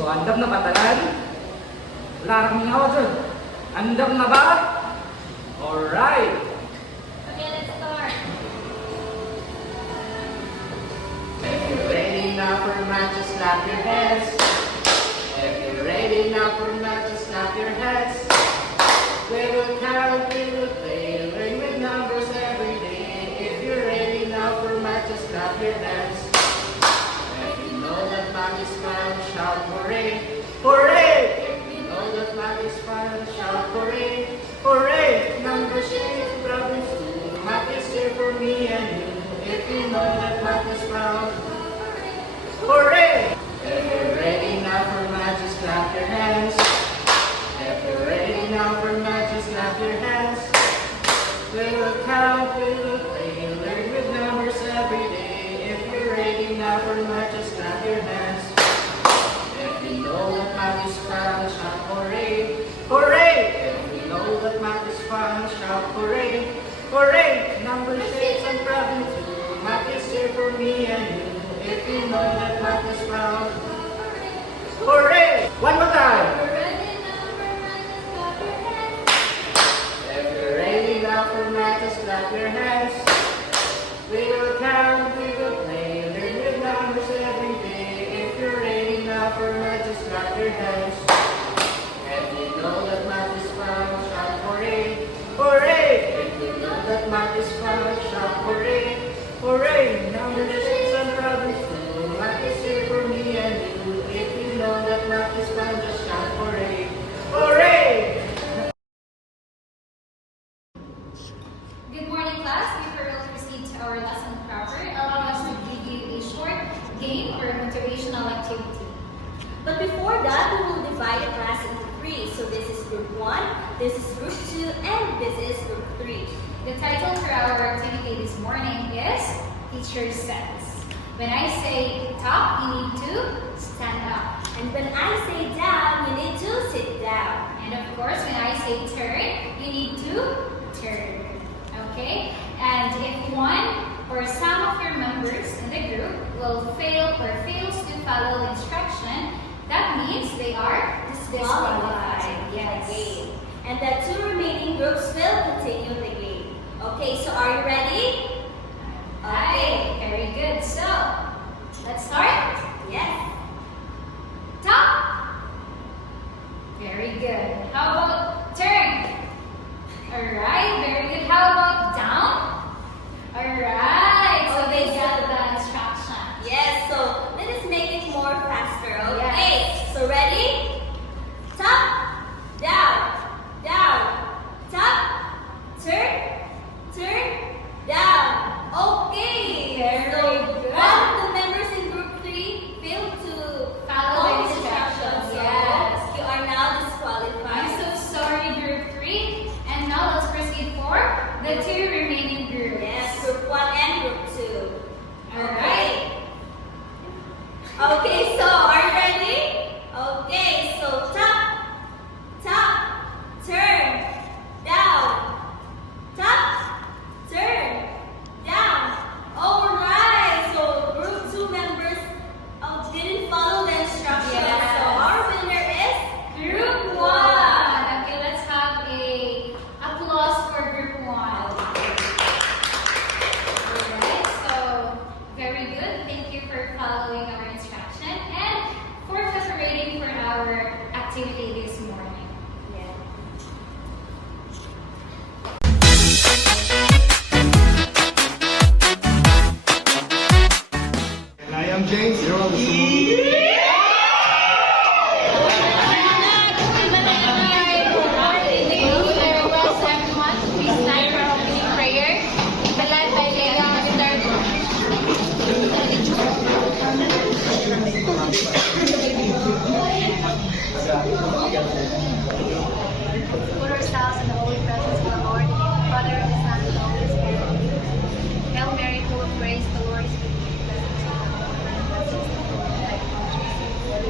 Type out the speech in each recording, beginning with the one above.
So, andam na ba tanan? Wala kang mingawa dyan. Andam na ba? Alright. Okay, let's start. If you're ready now for a match, just clap your hands. If you're ready now for a match, just clap your hands. We will count, we will play, learn with numbers every day. If you're ready now for a match, just clap your hands. If you know that math is fun, shout hooray, hooray! If you know that math is fun, shout hooray, hooray! Numbers here, problems too, math is here for me and you. If you know that math is fun, hooray! If you're ready now for math, just clap your hands. If you're ready now for math, just clap your hands. We will count, we will play, learn with numbers every day. If you're ready now for math, just clap your hands. If you know that math is fun, shout hooray, hooray! If you know that math is fun, shout hooray, hooray! Numbers, shapes, and problems too. Math is here for me and you. If you know that math is fun, hooray! One more time. If you're ready now for math, just clap your hands. We will count, we will play, learn with numbers every day. If you're ready now for math, just clap your hands. If you know that math is fun, shout hooray, hooray! If you know that math is fun, shout hooray, hooray! Numbers, shapes, and problems too. Math is here for me and you. If you know that math is fun, just shout hooray, hooray! Good morning, class. Before we proceed to our lesson proper, allow us to give you a short game or motivational activity. But before that, we will divide the class into three. So this is group 1, this is group 2, and this is group 3. The title for our activity this morning is Teacher Says. When I say top, you need to stand up. And when I say down, you need to sit down. And of course, when I say turn, you need to turn. Okay? And if one or some of your members in the group will fail or fails to follow the instruction, that means they are disqualified. Yes. The game. And the 2 remaining groups will continue the game. Okay, so are you ready? Okay, very good. So, let's start. Yes. Top. Very good. How about turn? Alright, very good. How about down? Alright, so they got the instruction. Yes, so let us make it more faster, okay? Yes. So ready? Top, down, down, top, turn, turn, down. Okay. Very So good. one of the members in group 3 failed to Follow the the instructions, So yes. you are now disqualified. I'm so sorry, group 3. And now let's proceed for the 2 remaining groups. Yes, group 1 and group 2. Alright. Okay, so are you ready? Okay, so top, top, turn, down, top, turn, down. Alright, so group 2 members didn't follow the instructions. Yes. So our winner is Group 1. Okay, let's have a applause for Group 1. Alright, so very good. Thank you for following our instruction and for preparating for our activity this morning. Yeah. And I am James, you're on the Zoom. Put ourselves in the holy presence of our Lord, Father, and the Son, and the Holy Spirit. Hail Mary, full of grace, the Lord is with you.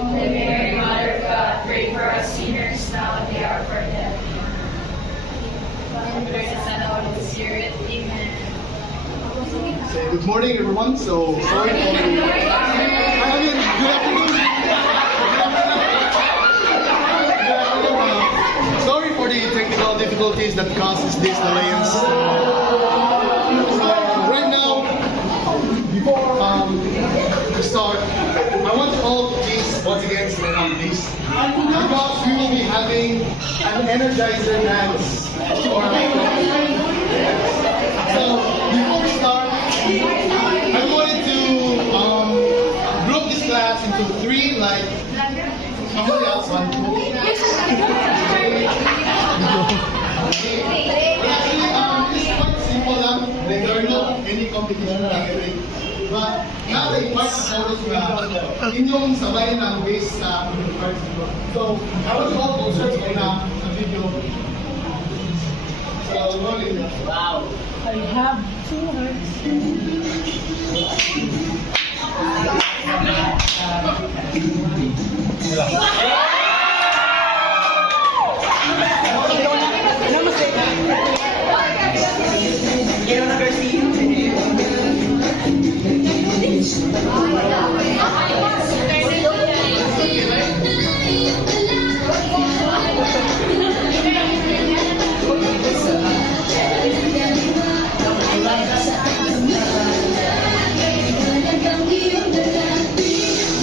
Holy Mary, Mother of God, pray for us sinners now and the hour of our death. Through the Son and Holy Spirit. Amen. Say good morning, everyone. So sorry for the. I mean, good afternoon. Good afternoon. difficulties that causes these delays. Right now, before we start, I want all please once again stand up, please, because we will be having an energizer dance. So before we start, I'm going to group this class into 3, like somebody else one. It's quite simple lang. There are no any competition or anything. But now the part sa photos nga, inyong sabay ng base sa parts. So, I was all concerned na sa video. So, rolling. Wow. I have 2 hearts.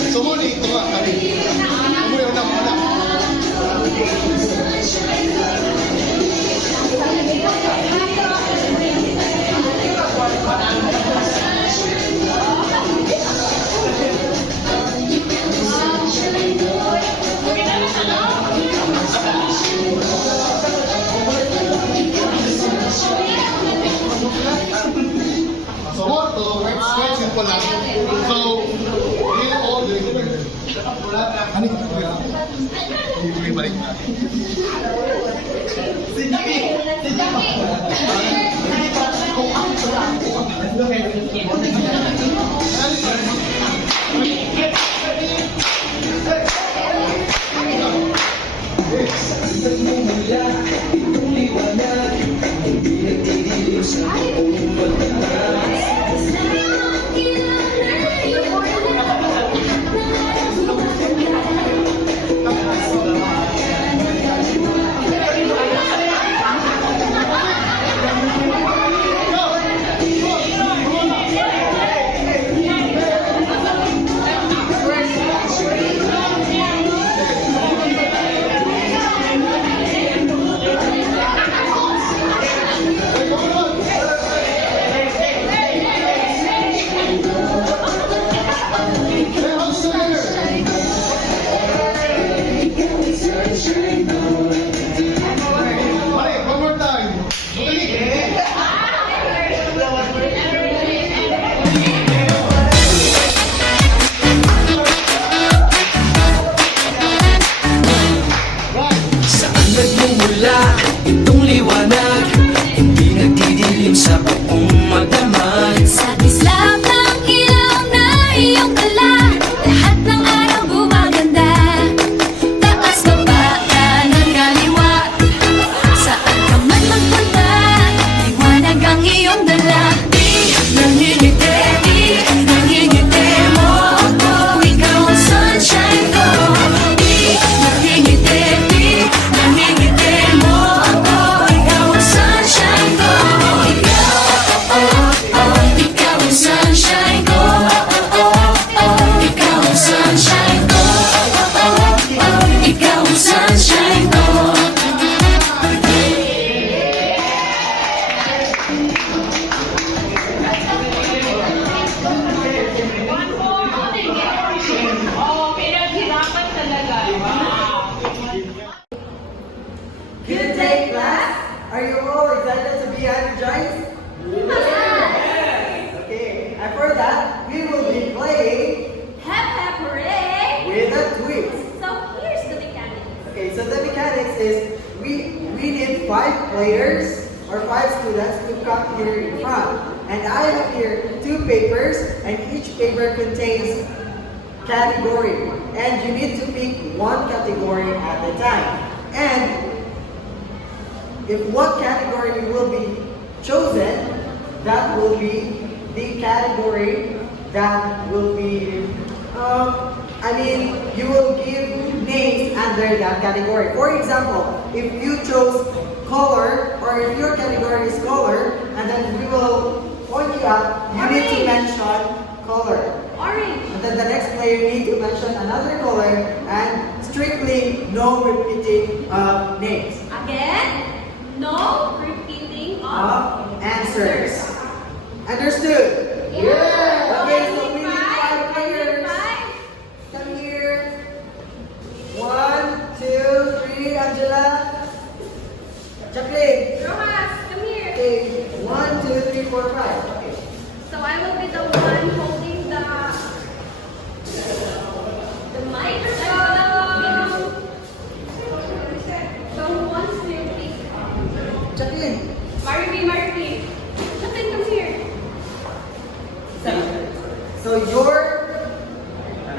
So, muna ito nga, kami. Muna yung una. So, motto, it's quite simple lang. So, you all do it. Ano ito? Yung balik na. One more time. Saan nagmumula itong liwanag? Hindi nagdidilim sa buong magdamag. Sa dislap ng ilaw na iyong dala, lahat ng araw gumaganda. Taas baba kanan kaliwa, saan ka man magpunta, liwanag ang iyong dala. Di nangingiti, di nangingiti mo ako, ikaw ang sunshine ko. Di nangingiti, di nangingiti mo ako, ikaw ang sunshine ko. Ikaw ang sunshine ko. Ikaw ang sunshine ko. Ikaw ang sunshine ko. Good day, class! Are you all excited to be energized? Yes! Okay, and for that, we will be playing Hep hep hooray! with the twigs. So here's the mechanics. Okay, so the mechanics is we need 5 players or 5 students to come here in front. And I have here 2 papers, and each paper contains category. And you need to pick 1 category at a time. And if what category will be chosen, that will be the category that will be, you will give names under that category. For example, if you chose color, or if your category is color, and then we will point you out, you need to mention color. Orange. And then the next player need to mention another color, and strictly no repeating of names. Again, no repeating of Of answers. Understood? Yeah. Okay, so we need Five, 5 players. five. Come here. 1, 2, 3, Angela. Jacqueline. Rojas, come here. Okay, 1, 2, 3, 4, 5. Okay. So I will be the one holding the microphone. So who wants to pick? Jacqueline. Marvy. Jacqueline, come here. So your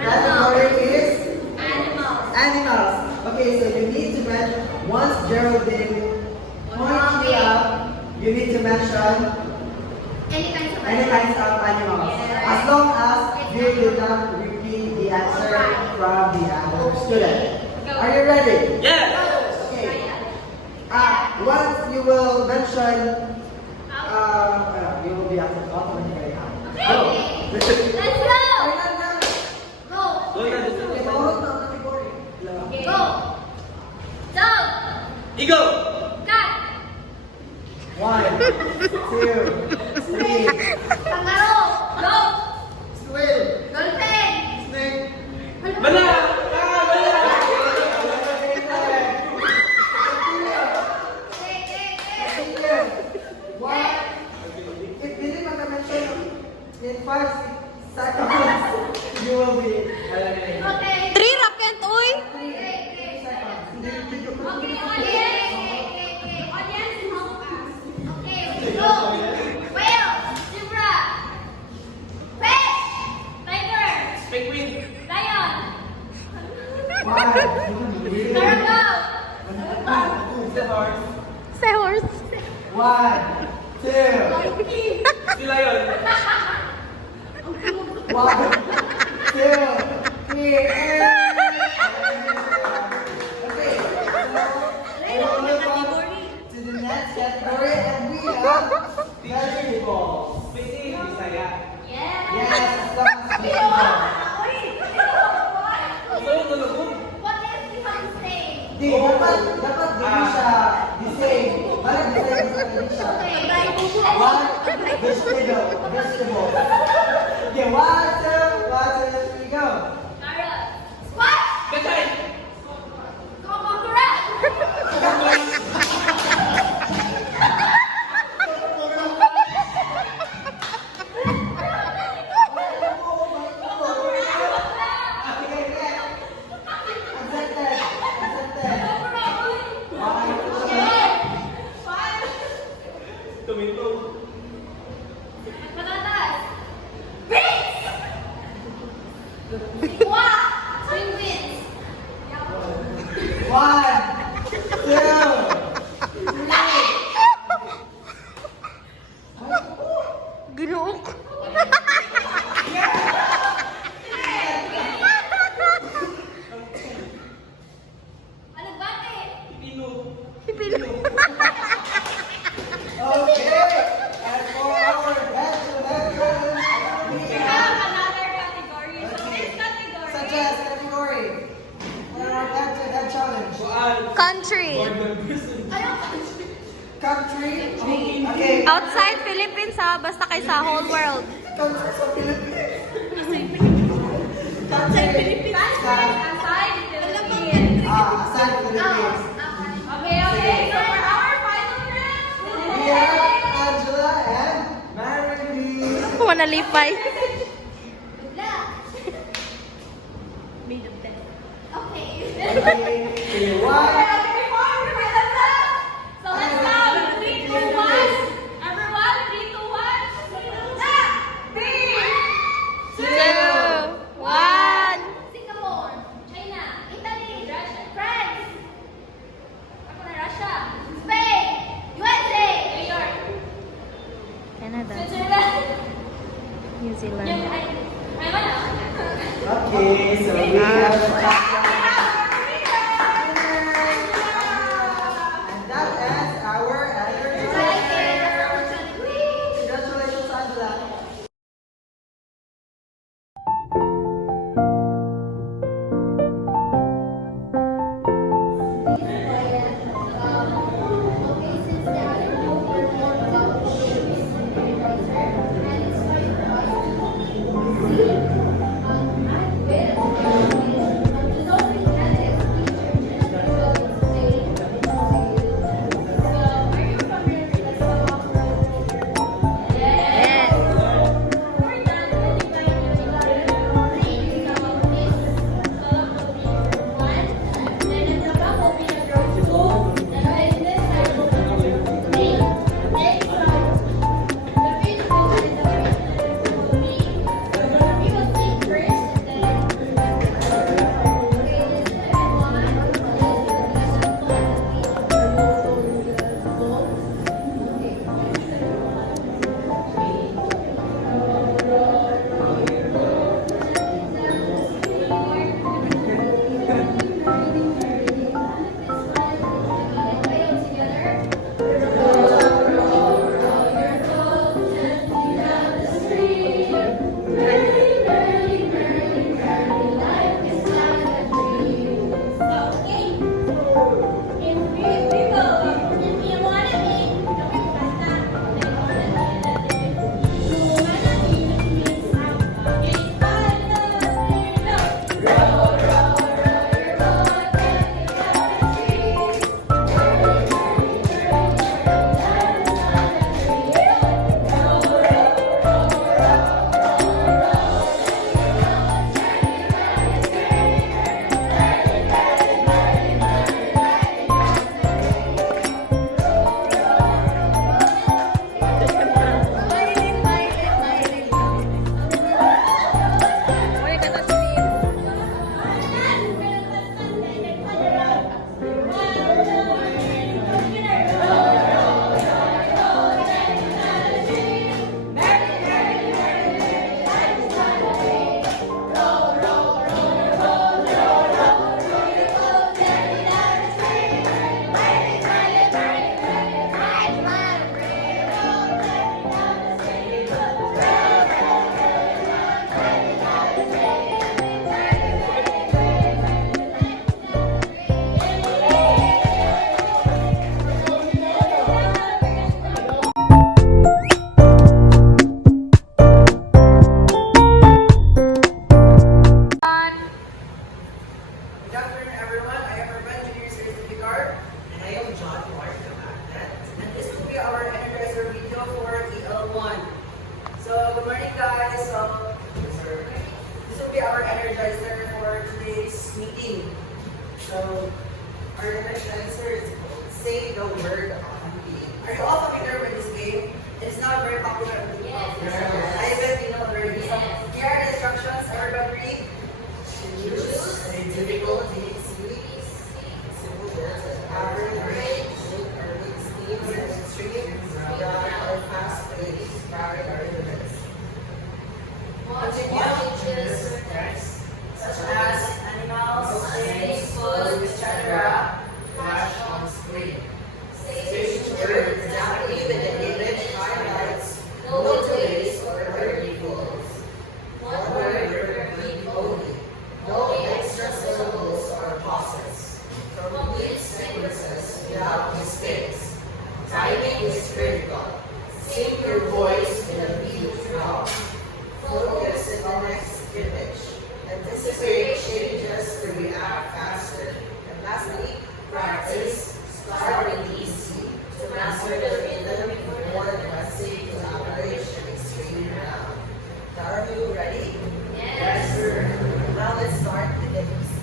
category is Animals. animals. Okay, so you need to mention, once Geraldine points you out, you need to mention Any kinds of any kinds of animals. Yes. As long as you do not repeat the answer from the other student. Go. Are you ready? Yes! Okay. Once you will mention, you will be after automatically out. Okay. Let's go. Go. Go na dito. Go. Dog. Ego! Cat. 1, 2, 3. Kangaroo. Dog. Squid. Dolphin. Snake. Bala! Ah, bala! What? If hindi pa mention in 5 seconds, you will be eliminated. Okay. 3 raket, uy! 3 seconds. Okay, audience. Audience, help us. Okay, go. Whale. Zebra. Fish. Tiger. Penguin! Lion. 1, 2, Carabao. Say horse. 1, 2, Sila yun. 1, 2, 3, and... Okay, so we will move on to the next category, and we have vegetables. Pwede, Bisaya. Yes. Yes, as long as we know. Ito yung nalagong. What else we have to say? Di, dapat hindi siya the same. Balik the same, hindi siya. One, vegetable. Okay, 1, 2, 3, go. Carrot. Squash. Katay! Correct. Tomato. Patatas. Beans. Squash. Swing beans. 1, 2, 3. Ginuok. Alugbate. Pipino. Okay, and for our vegetables, we We have have another category. So this category. such as category. For our head-to-head challenge. Country. Country. Okay. Outside Philippines ha, basta kay sa whole world. Country sa Philippines. Aside Philippines. Aside Philippines. Okay. So for our final round. We have Angela and Mary. Manalipay. Good luck. Okay. Okay, 1. So let's count. 3, 2, 1. Everyone, 3, 2, 1. 3, 2, 1. Singapore, China, Italy, Russia, France. Ako na Russia. Spain, USA, New York, Canada. Switzerland. New Zealand. Ay, wala. Okay, so we have and that ends will be our energizer for today's meeting. So, our energizer is say the word on being. Are you all familiar with this game? It's not very popular. I bet you know already. So, here are the instructions. Everybody read. Choose a difficulty. Simple words. Average, early, steam, extreme, rapid or fast pace, rapid or reverse. Continuous such as animals, things, food, etc. Flash on screen. Stage word exactly with the image highlights, no delays or early goals. One word read only. No extra syllables or pauses. Complete sentences without mistakes. Timing is critical. Sing your voice in a beat throughout. Focus in the next image. Anticipate changes to react faster. And lastly, practice. Start with easy to master the rhythm before pressing to average and extreme round. Are you ready? Yes, sir. Now let's start with the easy.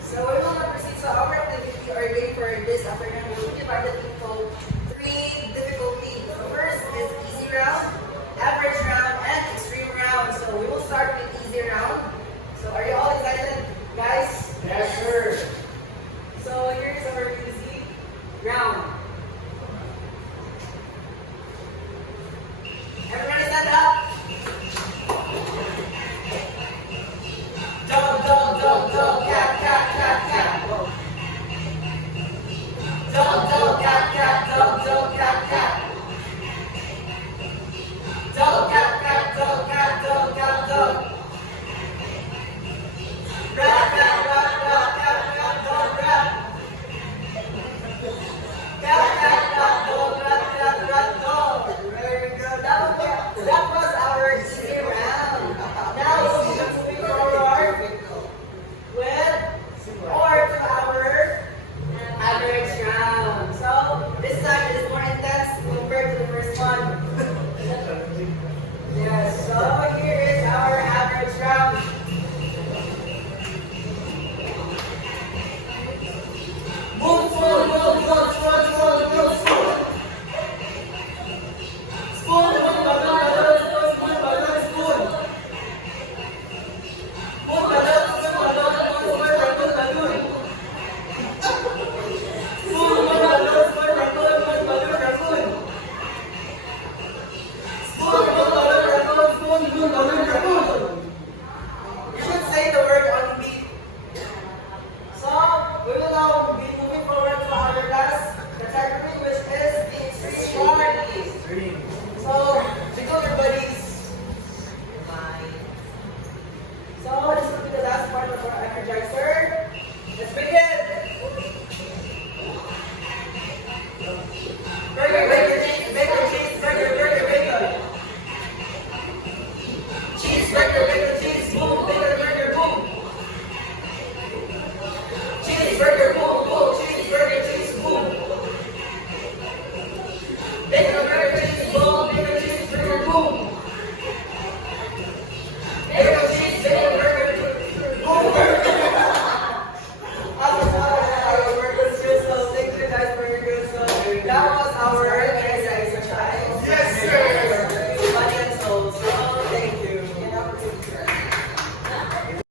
So we will now proceed. So our activity or game for this afternoon will be divided into 3 difficulties. The first is easy round, average round, and extreme round. So we will start with easy round. So are you all excited, guys? Yes, sir. So here's our easy round. Everybody stand up. Dog, dog, dog, dog, cat, cat, cat, cat. Dog, dog, cat, cat, dog, dog, cat, cat. Dog, cat, cat, dog, cat, dog, cat, dog. Rat, rat, rat, rat, cat, cat, dog, rat. Cat, cat, cat, dog, rat, rat, rat, dog. Very good. That was our easy round. Now we'll be moving forward with or to our average round. So this time it is more intense compared to the first one. Yes, so here is our average round. Move forward, move forward, forward, forward, move forward. Spoon, spoon, spoon, spoon, spoon. Spoon, you should say the word on beat. So, we will now be moving forward to our last category, which is the extreme party. So, jiggle your buddies. So, this will be the last part of our energizer. Let's begin. Burger, bacon, cheese, bacon, cheese, burger, burger, bacon. Cheese, burger, bacon, cheese, boom, bacon, burger, boom. Cheeseburger, boom, boom, cheeseburger, cheese, boom. Bacon, burger, cheese, boom, bacon, cheeseburger, boom. Bacon, cheese, bacon, burger, boom, burger. Thank you guys for your good stuff. That was our